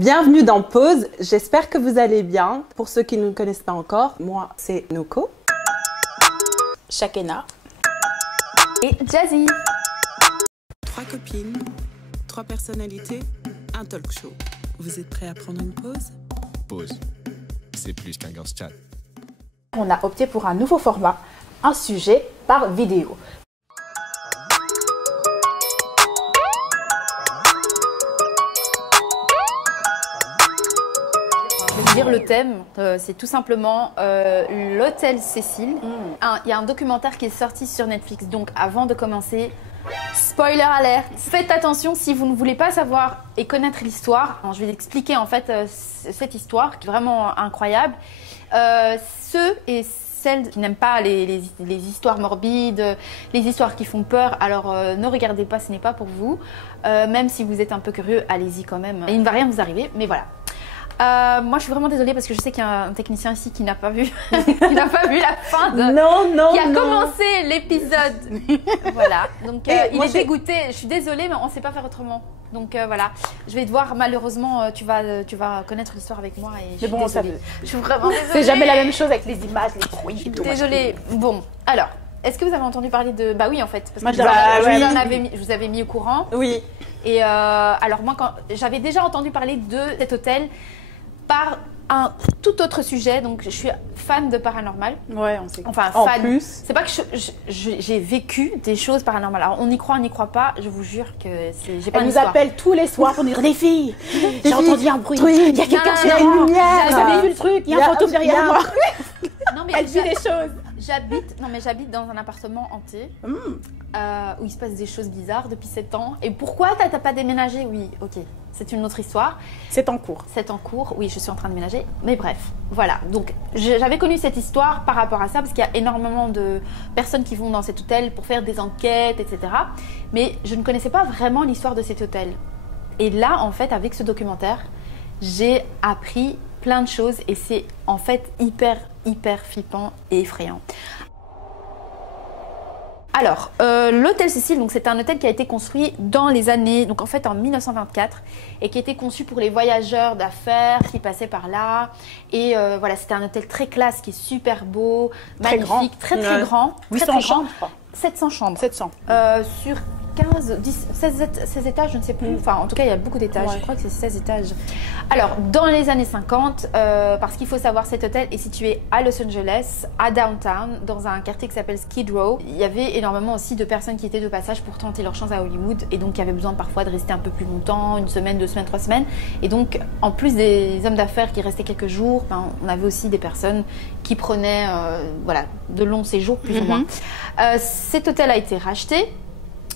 Bienvenue dans Pause, j'espère que vous allez bien. Pour ceux qui ne nous connaissent pas encore, moi c'est Noko, Shakena et Jazzy. 3 copines, 3 personnalités, un talk show. Vous êtes prêts à prendre une pause? Pause. C'est plus qu'un girls chat. On a opté pour un nouveau format, un sujet par vidéo. Je vais dire le thème, c'est tout simplement l'hôtel Cécile. Il y a un documentaire qui est sorti sur Netflix, donc avant de commencer, spoiler alert, faites attention si vous ne voulez pas savoir et connaître l'histoire. Je vais expliquer en fait cette histoire qui est vraiment incroyable. Ceux et celles qui n'aiment pas les histoires morbides, les histoires qui font peur, alors ne regardez pas, ce n'est pas pour vous. Même si vous êtes un peu curieux, allez-y quand même. Il ne va rien vous arriver, mais voilà. Moi, je suis vraiment désolée parce que je sais qu'il y a un technicien ici qui n'a pas vu, qui n'a pas vu la fin de, qui a commencé l'épisode. Voilà. Donc, il est dégoûté. Je suis désolée, mais on ne sait pas faire autrement. Donc voilà. Je vais devoir malheureusement, tu vas connaître l'histoire avec moi et je suis désolée. Je suis vraiment désolée. C'est jamais la même chose avec les images, les bruits. Désolée. Bon, alors. Est-ce que vous avez entendu parler de... Bah oui, en fait. Parce que je vous avais mis au courant. Oui. Et alors moi, quand j'avais déjà entendu parler de cet hôtel par un tout autre sujet. Donc, je suis fan de paranormal. Ouais, on sait. Enfin, en fan. plus. C'est pas que j'ai vécu des choses paranormales. Alors, on y croit, on n'y croit pas. Je vous jure que c'est... J'ai pas Elle nous d'histoire. appelle tous les soirs pour dire les filles, j'ai entendu un bruit. Il y a quelqu'un Non, sur non, une non. lumière. Vous J'avais avez vu le truc? Il y a un fantôme derrière moi. Non, mais Elle vit des choses. J'habite dans un appartement hanté où il se passe des choses bizarres depuis 7 ans. Et pourquoi t'as pas déménagé? Oui, ok, c'est une autre histoire. C'est en cours. C'est en cours, oui, je suis en train de déménager. Mais bref, voilà. Donc, j'avais connu cette histoire par rapport à ça parce qu'il y a énormément de personnes qui vont dans cet hôtel pour faire des enquêtes, etc. Mais je ne connaissais pas vraiment l'histoire de cet hôtel. Et là, en fait, avec ce documentaire, j'ai appris plein de choses et c'est en fait hyper flippant et effrayant. Alors, l'hôtel Cécile, donc c'est un hôtel qui a été construit dans les années, donc en fait en 1924, et qui était conçu pour les voyageurs d'affaires qui passaient par là. Et voilà, c'était un hôtel très classe, qui est super beau, magnifique, très grand. 800 chambres, je crois. 700 chambres. 700. Sur 15, 10, 16 étages, je ne sais plus. Enfin, en tout cas, il y a beaucoup d'étages. Ouais. Je crois que c'est 16 étages. Alors, dans les années 50, parce qu'il faut savoir, cet hôtel est situé à Los Angeles, à Downtown, dans un quartier qui s'appelle Skid Row. Il y avait énormément aussi de personnes qui étaient de passage pour tenter leur chance à Hollywood et donc qui avaient besoin parfois de rester un peu plus longtemps, 1 semaine, 2 semaines, 3 semaines. Et donc, en plus des hommes d'affaires qui restaient quelques jours, on avait aussi des personnes qui prenaient voilà, de longs séjours, plus ou moins. Cet hôtel a été racheté.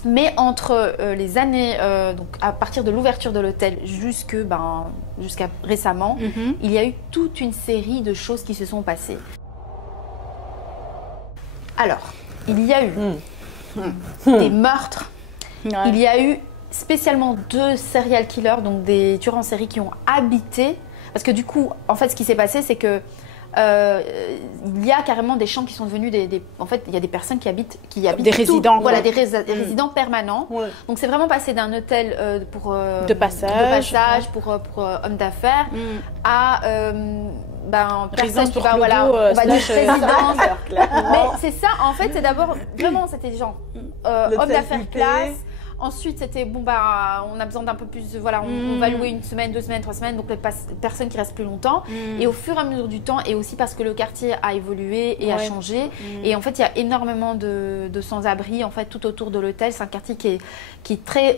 Mais entre les années, donc à partir de l'ouverture de l'hôtel jusqu'à récemment, il y a eu toute une série de choses qui se sont passées. Alors, il y a eu des meurtres, il y a eu spécialement 2 serial killers, donc des tueurs en série qui ont habité. Parce que du coup, en fait, ce qui s'est passé, c'est que il y a carrément des champs qui sont devenus en fait, il y a des personnes qui habitent des résidents. Voilà, des résidents permanents. Ouais. Donc, c'est vraiment passé d'un hôtel de passage pour hommes d'affaires à résidence pour on va dire résidence. Mais c'est ça, en fait, c'est d'abord vraiment, c'était des gens hommes d'affaires classe. Ensuite, c'était on a besoin d'un peu plus, voilà, on va louer 1 semaine, 2 semaines, 3 semaines, donc les personnes qui restent plus longtemps. Et au fur et à mesure du temps, et aussi parce que le quartier a évolué et a changé. Et en fait, il y a énormément de sans-abri en fait tout autour de l'hôtel. C'est un quartier qui est très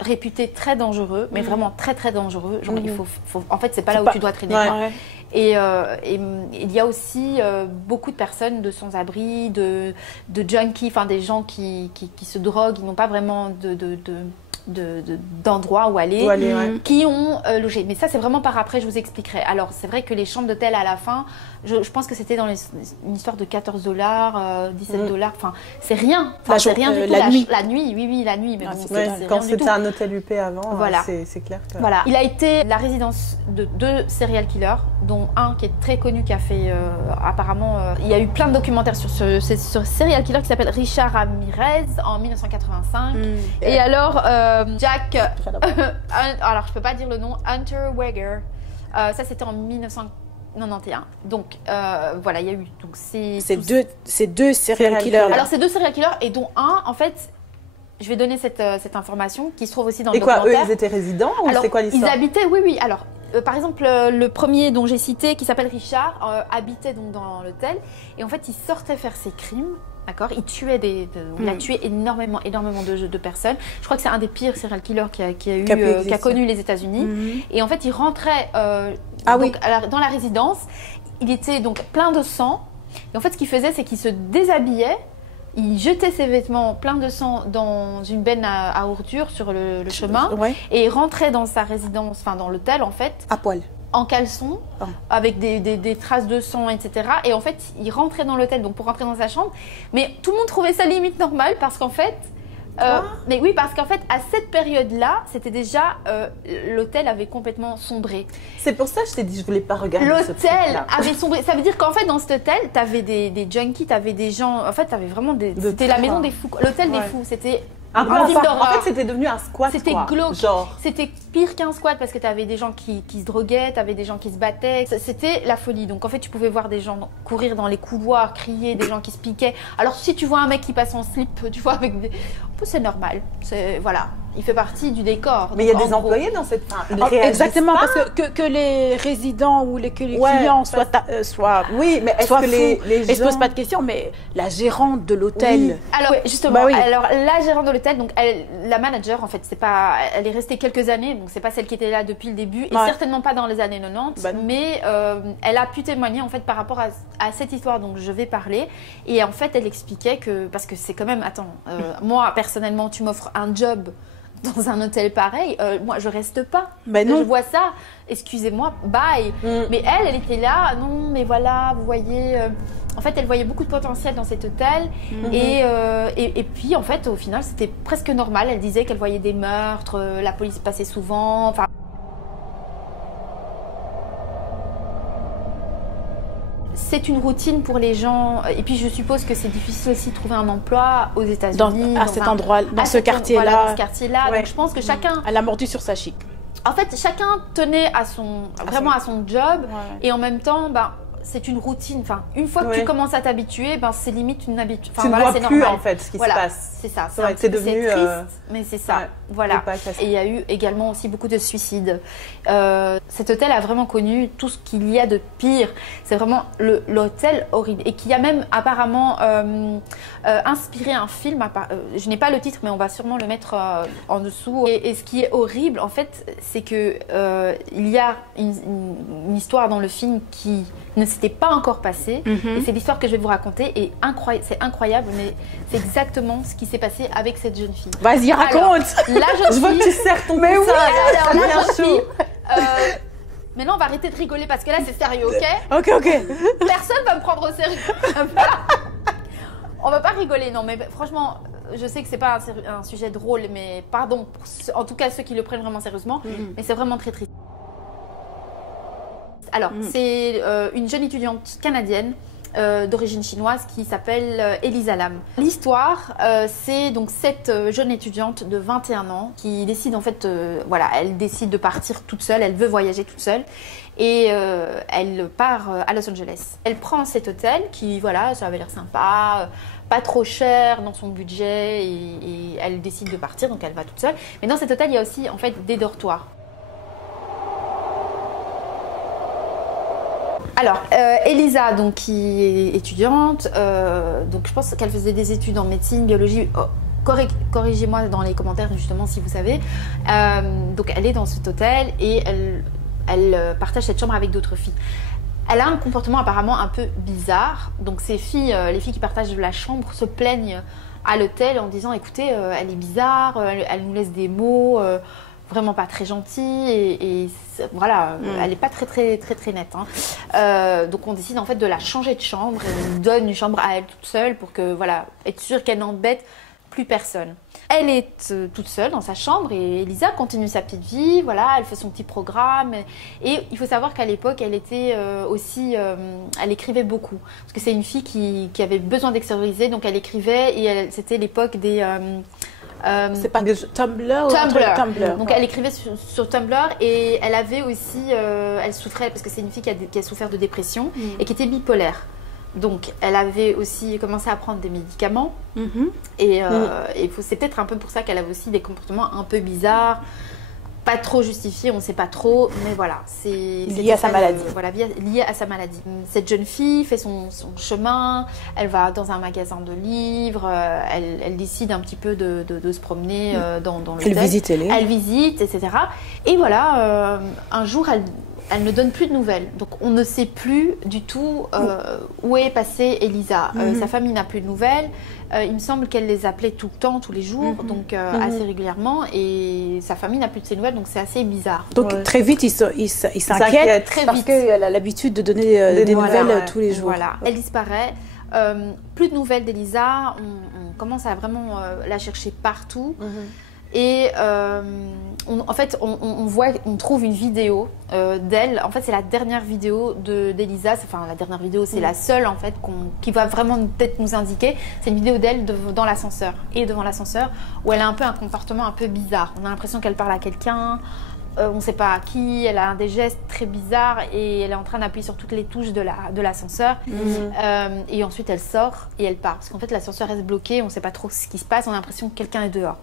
réputé très dangereux, mais vraiment très dangereux. Genre, en fait, c'est pas là où tu dois traîner. Et il y a aussi beaucoup de personnes de sans-abri, de junkies, enfin des gens qui se droguent, ils n'ont pas vraiment d'endroits où aller, qui ont logé. Mais ça, c'est vraiment par après, je vous expliquerai. Alors, c'est vrai que les chambres d'hôtel à la fin, je pense que c'était dans une histoire de $14, $17, enfin, c'est rien. Enfin, c'est rien du tout. La nuit. La nuit, oui, la nuit. Mais bon, quand c'était un hôtel UP avant, voilà. C'est clair que... Voilà. Il a été la résidence de 2 serial killers, dont un qui est très connu, qui a fait apparemment... il y a eu plein de documentaires sur ce serial killer qui s'appelle Richard Ramirez en 1985. Et alors... Jack, alors je peux pas dire le nom, Hunter Weger. Ça c'était en 1991. Donc voilà, il y a eu donc c'est deux serial killers. Alors c'est 2 serial killers et dont un en fait. Je vais donner cette information qui se trouve aussi dans le documentaire. Et quoi, eux, ils étaient résidents ou c'est quoi l'histoire? Ils habitaient, oui. Alors, par exemple, le premier dont j'ai cité, qui s'appelle Richard, habitait donc dans l'hôtel. Et en fait, il sortait faire ses crimes. D'accord, il tuait il a tué énormément de personnes. Je crois que c'est un des pires serial killers qui a connu les États-Unis. Et en fait, il rentrait dans la résidence. Il était donc plein de sang. Et en fait, ce qu'il faisait, c'est qu'il se déshabillait. Il jetait ses vêtements pleins de sang dans une benne à ordures sur le chemin et rentrait dans sa résidence, enfin dans l'hôtel en fait. À poil. En caleçon, avec des traces de sang, etc. Et en fait, il rentrait dans l'hôtel donc pour rentrer dans sa chambre. Mais tout le monde trouvait ça limite normal parce qu'en fait... mais oui, parce qu'en fait, à cette période-là, c'était déjà l'hôtel avait complètement sombré. C'est pour ça que je t'ai dit, je voulais pas regarder. L'hôtel avait sombré. Ça veut dire qu'en fait, dans cet hôtel, t'avais des junkies, t'avais des gens. En fait, t'avais vraiment c'était la maison des fous, l'hôtel des fous. C'était un film d'horreur. En fait, c'était devenu un squat. C'était glauque. C'était pire qu'un squat parce que t'avais des gens qui se droguaient, t'avais des gens qui se battaient. C'était la folie. Donc en fait, tu pouvais voir des gens courir dans les couloirs, crier, des gens qui se piquaient. Alors si tu vois un mec qui passe en slip, tu vois avec des... c'est normal. Voilà. Il fait partie du décor. Mais il y a des employés dans cette... Exactement, parce que les résidents ou que les clients soient oui, mais est-ce que les gens... Ils se posent pas de questions, mais la gérante de l'hôtel... Oui. Alors, justement, alors, la gérante de l'hôtel, donc la manager, en fait, elle est restée quelques années, donc c'est pas celle qui était là depuis le début, et certainement pas dans les années 90, mais elle a pu témoigner, en fait, par rapport à cette histoire dont je vais parler, et en fait, elle expliquait que... Parce que c'est quand même... Attends, moi, personnellement, tu m'offres un job... dans un hôtel pareil, moi je reste pas. Je vois ça, excusez-moi, bye. Mais elle était là, non mais voilà, vous voyez, en fait elle voyait beaucoup de potentiel dans cet hôtel et puis en fait au final c'était presque normal. Elle disait qu'elle voyait des meurtres, la police passait souvent, enfin. C'est une routine pour les gens. Et puis, je suppose que c'est difficile aussi de trouver un emploi aux États-Unis. À cet endroit, dans ce quartier-là. Voilà, dans ce quartier-là. Donc, je pense que chacun... Elle a mordu sur sa chic. En fait, chacun tenait à son job. Et en même temps, c'est une routine. Enfin, une fois que tu commences à t'habituer, c'est limite une habitude. Enfin, tu ne vois plus, en fait, ce qui se passe. C'est ça. C'est devenu... C'est triste, mais c'est ça. Voilà. Et il y a eu également aussi beaucoup de suicides. Cet hôtel a vraiment connu tout ce qu'il y a de pire. C'est vraiment l'hôtel horrible. Et qui a même apparemment inspiré un film. Je n'ai pas le titre, mais on va sûrement le mettre en dessous. Et ce qui est horrible, en fait, c'est que il y a une histoire dans le film qui ne s'était pas encore passée. Et c'est l'histoire que je vais vous raconter. Et c'est incroyable, mais c'est exactement ce qui s'est passé avec cette jeune fille. Vas-y, raconte. La jeune je vois que tu serres ton mais coussin, oui, la jeune fille. Mais là, on va arrêter de rigoler parce que là, c'est sérieux, ok? Ok. Personne va me prendre au sérieux. On va pas rigoler, non, mais franchement, je sais que c'est pas un sujet drôle, mais pardon, en tout cas ceux qui le prennent vraiment sérieusement, mais c'est vraiment très triste. Alors, c'est une jeune étudiante canadienne d'origine chinoise qui s'appelle Elisa Lam. L'histoire, c'est donc cette jeune étudiante de 21 ans qui décide en fait, elle décide de partir toute seule, elle veut voyager toute seule et elle part à Los Angeles. Elle prend cet hôtel qui, ça avait l'air sympa, pas trop cher dans son budget et elle décide de partir, donc elle va toute seule. Mais dans cet hôtel, il y a aussi en fait des dortoirs. Alors, Elisa, donc, qui est étudiante, donc je pense qu'elle faisait des études en médecine, biologie. Corrigez-moi dans les commentaires justement si vous savez. Donc, elle est dans cet hôtel et elle partage cette chambre avec d'autres filles. Elle a un comportement apparemment un peu bizarre. Donc, les filles qui partagent la chambre se plaignent à l'hôtel en disant, écoutez, elle est bizarre, elle nous laisse des mots. Vraiment pas très gentille et voilà, elle est pas très nette. Donc on décide en fait de la changer de chambre et on lui donne une chambre à elle toute seule pour que être sûre qu'elle n'embête plus personne. Elle est toute seule dans sa chambre et Elisa continue sa petite vie, elle fait son petit programme et il faut savoir qu'à l'époque elle était aussi, elle écrivait beaucoup parce que c'est une fille qui avait besoin d'extérioriser donc elle écrivait et c'était l'époque des C'est pas Tumblr ou Tumblr. Donc elle écrivait sur Tumblr et elle avait aussi, elle souffrait parce que c'est une fille qui a souffert de dépression et qui était bipolaire. Donc elle avait aussi commencé à prendre des médicaments et c'est peut-être un peu pour ça qu'elle avait aussi des comportements un peu bizarres. Pas trop justifié, on ne sait pas trop, mais voilà, c'est lié à sa maladie. Voilà, lié à sa maladie. Cette jeune fille fait son chemin, elle va dans un magasin de livres, elle décide un petit peu de se promener dans le Elle visite, etc. Et voilà, un jour, elle ne donne plus de nouvelles. Donc on ne sait plus du tout où est passée Elisa. Sa famille n'a plus de nouvelles. Il me semble qu'elle les appelait tout le temps, tous les jours, donc assez régulièrement. Et sa famille n'a plus de ses nouvelles, donc c'est assez bizarre. Donc très vite, il s'inquiète parce qu'elle a l'habitude de donner des nouvelles tous les jours. Voilà, elle disparaît. Plus de nouvelles d'Elisa. On commence à vraiment la chercher partout. Et en fait, on trouve une vidéo d'elle. En fait, c'est la dernière vidéo d'Elisa. Enfin, la dernière vidéo, c'est la seule en fait qui va vraiment peut-être nous indiquer. C'est une vidéo d'elle dans l'ascenseur et devant l'ascenseur où elle a un peu un comportement un peu bizarre. On a l'impression qu'elle parle à quelqu'un. On ne sait pas à qui. Elle a des gestes très bizarres et elle est en train d'appuyer sur toutes les touches de l'ascenseur. Et ensuite, elle sort et elle part parce qu'en fait, l'ascenseur reste bloqué. On ne sait pas trop ce qui se passe. On a l'impression que quelqu'un est dehors.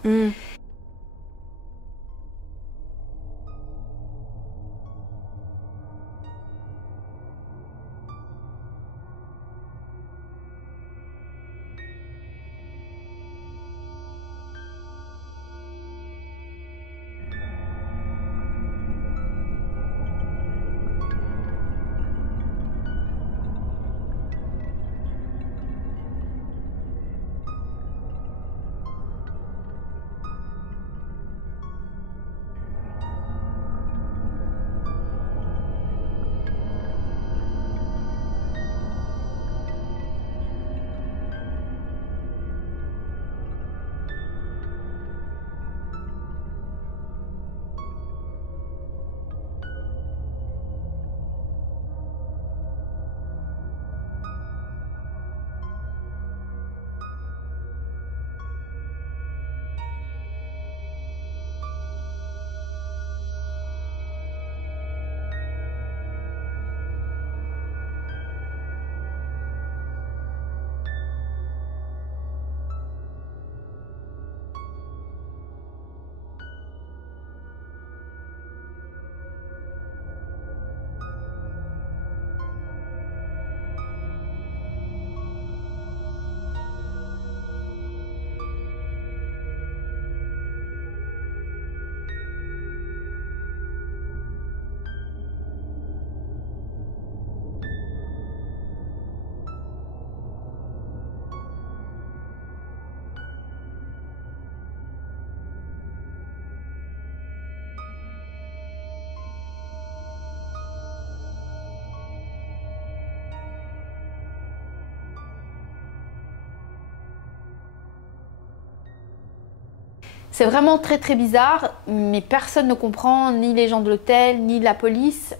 C'est vraiment très très bizarre, mais personne ne comprend, ni les gens de l'hôtel, ni la police.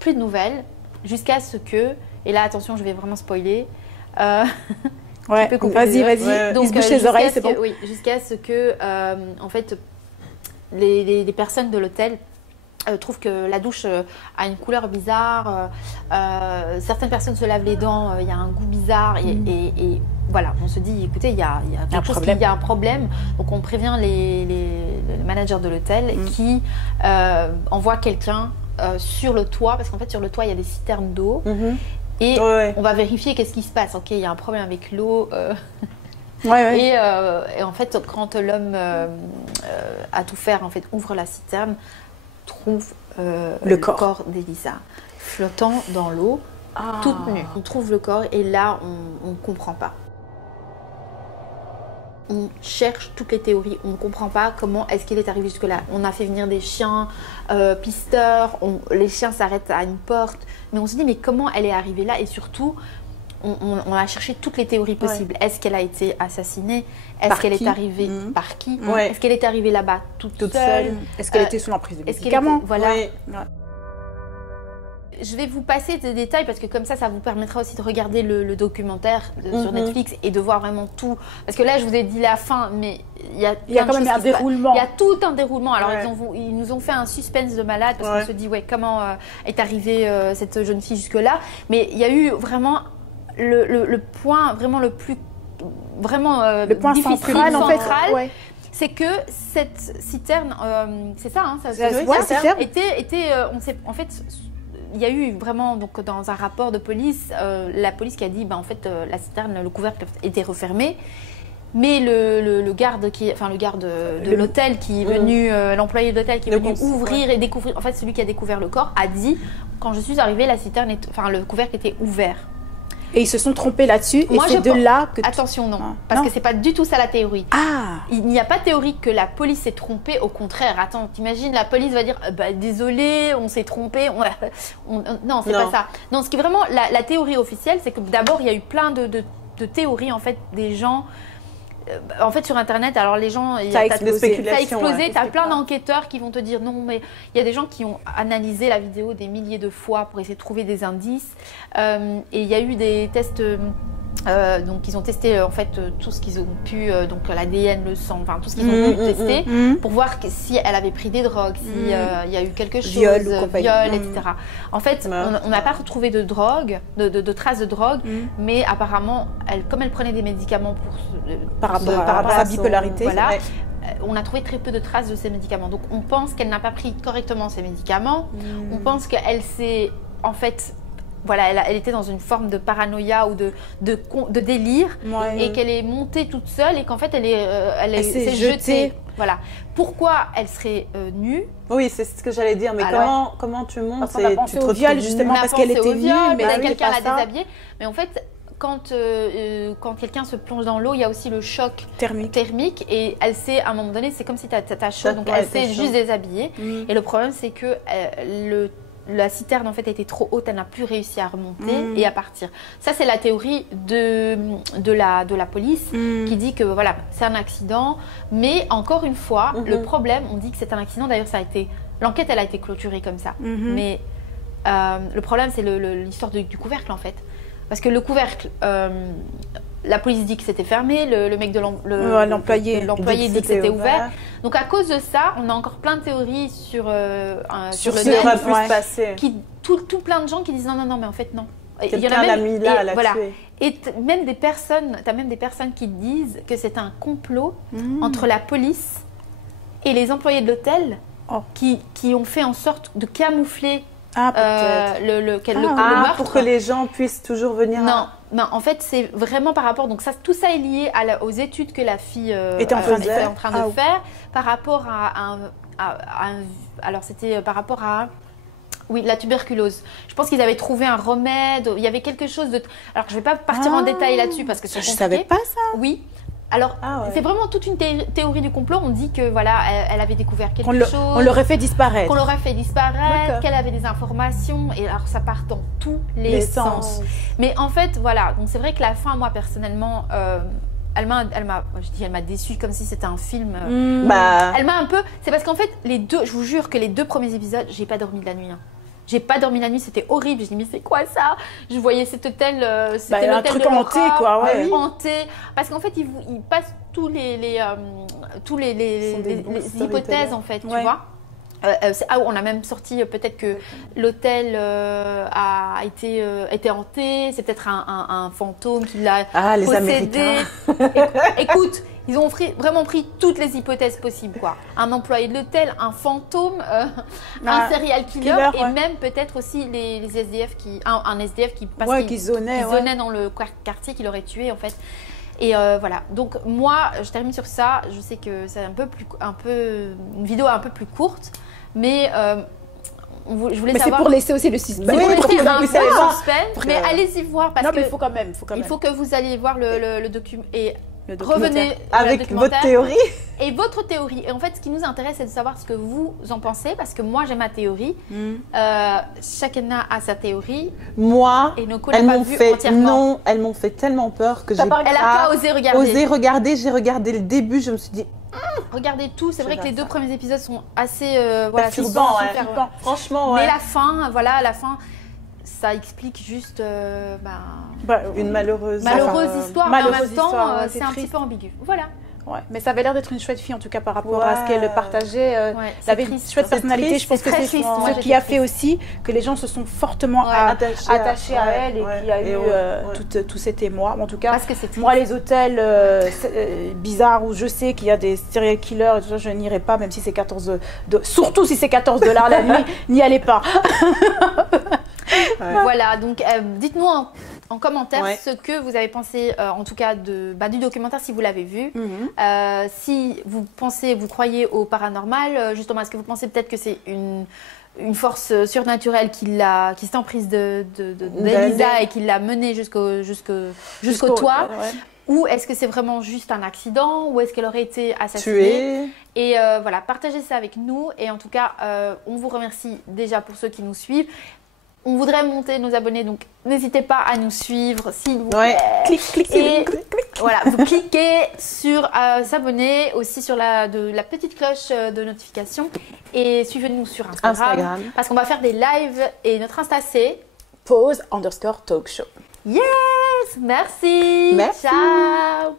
Plus de nouvelles, jusqu'à ce que, et là attention, je vais vraiment spoiler. Ouais, vas-y, donc bouge les oreilles, c'est bon. Oui, jusqu'à ce que, en fait, les personnes de l'hôtel trouvent que la douche a une couleur bizarre. Certaines personnes se lavent les dents, il y a un goût bizarre et voilà, on se dit, écoutez, il y a un problème. Donc on prévient les managers de l'hôtel qui envoient quelqu'un sur le toit, parce qu'en fait sur le toit il y a des citernes d'eau et on va vérifier qu'est-ce qui se passe. Ok, il y a un problème avec l'eau. Et en fait, quand l'homme à tout faire en fait ouvre la citerne, trouve le corps d'Elisa flottant dans l'eau, toute nue. On trouve le corps et là on ne comprend pas. On cherche toutes les théories, on ne comprend pas comment est-ce qu'il est arrivé jusque-là. On a fait venir des chiens pisteurs, les chiens s'arrêtent à une porte, mais on se dit mais comment elle est arrivée là, et surtout on a cherché toutes les théories possibles. Est-ce qu'elle a été assassinée? Est-ce qu'elle est arrivée par qui? Est-ce qu'elle est arrivée là-bas toute seule? Est-ce qu'elle était sous l'emprise de médicaments? Voilà. je vais vous passer des détails parce que comme ça vous permettra aussi de regarder le documentaire sur Netflix et de voir vraiment tout. Parce que là, je vous ai dit la fin, mais il y a quand même un déroulement. Il y a tout un déroulement. Alors, ils nous ont fait un suspense de malade parce qu'on se dit, comment est arrivée cette jeune fille jusque-là. Mais il y a eu vraiment le point vraiment le plus... Vraiment le point central, en fait. C'est que cette citerne, c'est ça, hein, ça en fait, il y a eu vraiment, donc, dans un rapport de police, la police qui a dit, en fait, la citerne, le couvercle était refermé, mais le garde de l'hôtel qui est venu, l'employé de l'hôtel qui est venu ouvrir et découvrir, en fait, celui qui a découvert le corps a dit, quand je suis arrivée, le couvercle était ouvert. Et ils se sont trompés là-dessus, et c'est de là que... Attention, non, parce que c'est pas du tout ça la théorie. Il n'y a pas de théorie que la police s'est trompée, au contraire. Attends, t'imagines, la police va dire désolé, on s'est trompé. Non, c'est pas ça. Non, ce qui est vraiment la théorie officielle, c'est que d'abord, il y a eu plein de théories, en fait, des gens... En fait, sur Internet, alors les gens... Ça a explosé. T'as plein d'enquêteurs qui vont te dire non, mais il y a des gens qui ont analysé la vidéo des milliers de fois pour essayer de trouver des indices. Et il y a eu des tests... donc ils ont testé en fait tout ce qu'ils ont pu, donc l'ADN, le sang, enfin tout ce qu'ils ont pu tester pour voir si elle avait pris des drogues, s'il y a eu quelque chose, viol, etc. En fait, on n'a pas retrouvé de drogue, de traces de drogue, mais apparemment, comme elle prenait des médicaments par rapport à sa bipolarité, voilà, on a trouvé très peu de traces de ces médicaments. Donc on pense qu'elle n'a pas pris correctement ces médicaments, on pense qu'elle s'est en fait... Voilà, elle était dans une forme de paranoïa ou de délire et qu'elle est montée toute seule et qu'en fait elle s'est jetée. Voilà. Pourquoi elle serait nue? Oui, c'est ce que j'allais dire. Mais comment tu montes? On a pensé au viol justement parce qu'elle était nue, mais quelqu'un l'a déshabillée. Mais en fait, quand quelqu'un se plonge dans l'eau, il y a aussi le choc thermique et elle s'est, à un moment donné, c'est comme si tu as chaud, donc elle s'est juste déshabillée. Et le problème, c'est que la citerne en fait était trop haute, elle n'a plus réussi à remonter et à partir. Ça c'est la théorie de la police qui dit que voilà, c'est un accident, mais encore une fois, le problème, on dit que c'est un accident, d'ailleurs l'enquête elle a été clôturée comme ça, mais le problème c'est l'histoire du couvercle en fait, parce que le couvercle, la police dit que c'était fermé, le mec de l'employé dit que c'était ouvert. Donc à cause de ça, on a encore plein de théories sur le net, tout plein de gens qui disent non, mais en fait non. Quelqu'un l'a mis là, l'a tué. Et même des personnes qui disent que c'est un complot entre la police et les employés de l'hôtel qui ont fait en sorte de camoufler le meurtre. Pour que les gens puissent toujours venir. Non, en fait, c'est vraiment par rapport. Donc, tout ça est lié aux études que la fille était en train de faire par rapport alors, c'était par rapport à. Oui, la tuberculose. Je pense qu'ils avaient trouvé un remède. Il y avait quelque chose de. Alors, je ne vais pas partir en détail là-dessus parce que c'est compliqué. Je ne savais pas ça. Oui. Alors, c'est vraiment toute une théorie du complot. On dit que voilà, elle avait découvert quelque chose. On l'aurait fait disparaître. Qu'on l'aurait fait disparaître, qu'elle avait des informations. Et alors, ça part dans tous les sens. Mais en fait, voilà. Donc, c'est vrai que la fin, moi, personnellement, elle m'a déçue comme si c'était un film. Elle m'a un peu. C'est parce qu'en fait, je vous jure que les 2 premiers épisodes, j'ai pas dormi de la nuit. J'ai pas dormi la nuit, c'était horrible. Je dis mais c'est quoi ça? Je voyais cet hôtel, c'était un truc hanté quoi, hanté. Parce qu'en fait, ils passent tous les hypothèses en fait, tu vois. On a même sorti peut-être que l'hôtel a été hanté. C'est peut-être un fantôme qui l'a les possédé. Écoute, ils ont vraiment pris toutes les hypothèses possibles, quoi. Un employé de l'hôtel, un fantôme, un serial killer et même peut-être aussi les SDF un SDF qui zonait dans le quartier qui l'aurait tué en fait. Et voilà. Donc moi, je termine sur ça. Je sais que c'est une vidéo un peu plus courte, mais je voulais savoir. C'est pour laisser aussi le suspense. Mais allez-y voir parce il faut quand même. Il faut que vous alliez voir le document et revenez avec votre théorie. Et votre théorie. Et en fait, ce qui nous intéresse, c'est de savoir ce que vous en pensez, parce que moi, j'ai ma théorie. Chacun a sa théorie. Moi, et nos collègues m'ont fait entièrement. Elles m'ont fait tellement peur que j'ai pas osé regarder. J'ai regardé le début, je me suis dit. Regardez tout. C'est vrai que les 2 premiers épisodes sont assez perturbants, franchement. Mais la fin, ça explique juste une malheureuse histoire, mais en même temps, c'est un petit peu ambigu. Voilà. Ouais, mais ça avait l'air d'être une chouette fille en tout cas par rapport à ce qu'elle partageait. Elle avait une chouette personnalité. Je pense que c'est ce qui a fait aussi que les gens se sont fortement attachés à elle et qu'il y a eu tous ces témoins. En tout cas, moi, les hôtels bizarres où je sais qu'il y a des serial killers et tout ça, je n'irai pas, même si c'est surtout si c'est $14 la nuit, n'y allez pas. Voilà, donc dites-nous en commentaire ce que vous avez pensé, en tout cas du documentaire si vous l'avez vu. Si vous croyez au paranormal, justement, est-ce que vous pensez peut-être que c'est une force surnaturelle qui s'est en prise d'Elisa et qui l'a menée jusqu'au toit? Ou est-ce que c'est vraiment juste un accident? Ou est-ce qu'elle aurait été assassinée? Et voilà, partagez ça avec nous. Et en tout cas, on vous remercie déjà pour ceux qui nous suivent. On voudrait monter nos abonnés, donc n'hésitez pas à nous suivre, s'il vous plaît. Clique. Voilà, vous cliquez sur s'abonner, aussi sur la petite cloche de notification. Et suivez-nous sur Instagram. Parce qu'on va faire des lives. Et notre Insta, c'est pause_talkshow. Yes! Merci! Ciao!